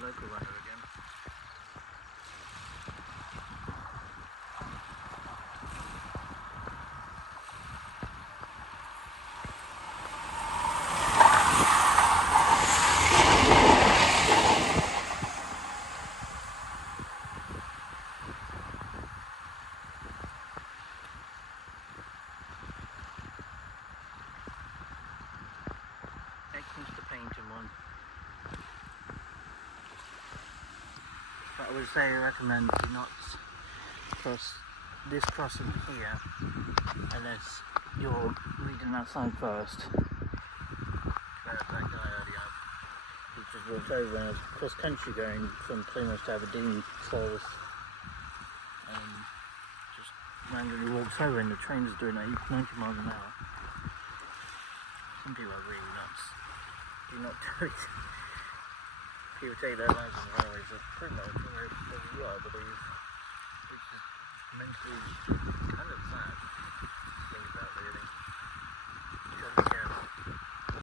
local runner again. Exmouth to Paignton one. But I would say recommend do not cross this crossing here unless you're reading that sign first. That guy earlier, he just walked over and I was cross country going from Plymouth to Aberdeen, so just randomly walked over and the train's doing 90 miles an hour. Some people are really nuts. Do not do it. People take their lives on the highways. I don't know where you are, but it's just mentally kind of sad.